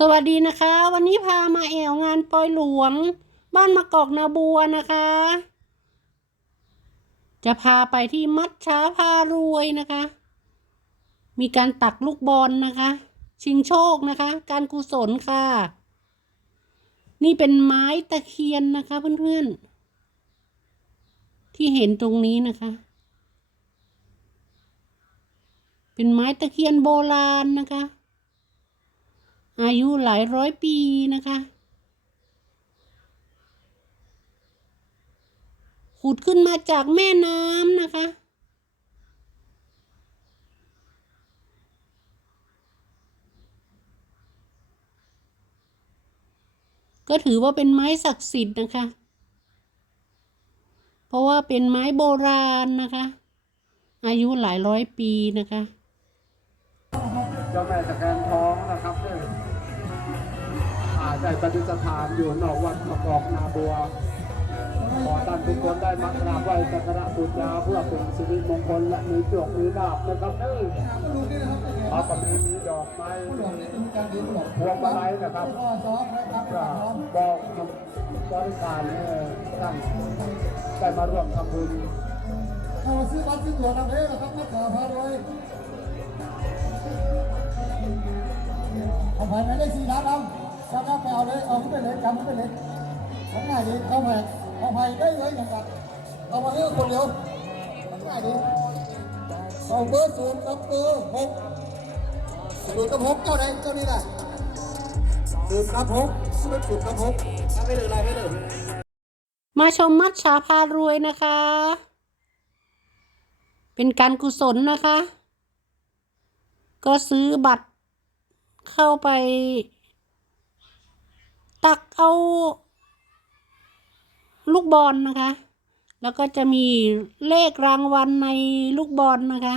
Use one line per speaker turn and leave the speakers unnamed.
สวัสดีนะคะ วันนี้พามาแอวงานปอยหลวง บ้านมะกอกนาบัวนะคะ จะพาไปที่มัดช้าพารวยนะคะ มีการตักลูกบอลนะคะ ชิงโชคนะคะ การกุศลค่ะ นี่เป็นไม้ตะเคียนนะคะเพื่อนๆ ที่เห็นตรงนี้นะคะ เป็นไม้ตะเคียนโบราณนะคะ อายุหลายร้อยปีนะคะ ขุดขึ้นมาจากแม่น้ำนะคะ ก็ถือว่าเป็นไม้ศักดิ์สิทธิ์นะคะ เพราะว่าเป็นไม้โบราณนะคะ อายุหลายร้อยปีนะคะ
เจ้าแม่ตะแกรทอง อาได้ประดิษฐานอยู่นอกวัดมะกอกนาบัว ขอท่านทุกคนได้มากราบไหว้สักการะบูชาเพื่อเป็นสิริมงคลและมีโชคมีลาภนะครับเอ้ยเอาก็มีมีดอกไม้พวงมาลัยนะครับก็บอกบริการเนี่ยท่านได้มาร่วมทำบุญ
เอซื้อบัตรซื้อตั๋วทำเองนะครับนักข่าวพารวย เอาผ่านไปได้สี่ล้านดำแล้วก็ไปเอาเลยเอาขึ้นไปเลยจำขึ้นไปเลยของง่ายดีเอาไปเอาไปได้เลยอย่างกันเอามาให้คนเดียวมันง่ายดีเอาเบอร์ศูนย์กับเบอร์หกศูนย์กับหกเจ้าไหนเจ้านี่แหละศูนย์กับหกศูนย์กับหกทำไปเลยอะไรไปเลย
มาชมมัดฉาพารวยนะคะ เป็นการกุศลนะคะ ก็ซื้อบัตร เข้าไป ตักเอา ลูกบอลนะคะ แล้วก็จะมีเลขรางวัลในลูกบอลนะคะ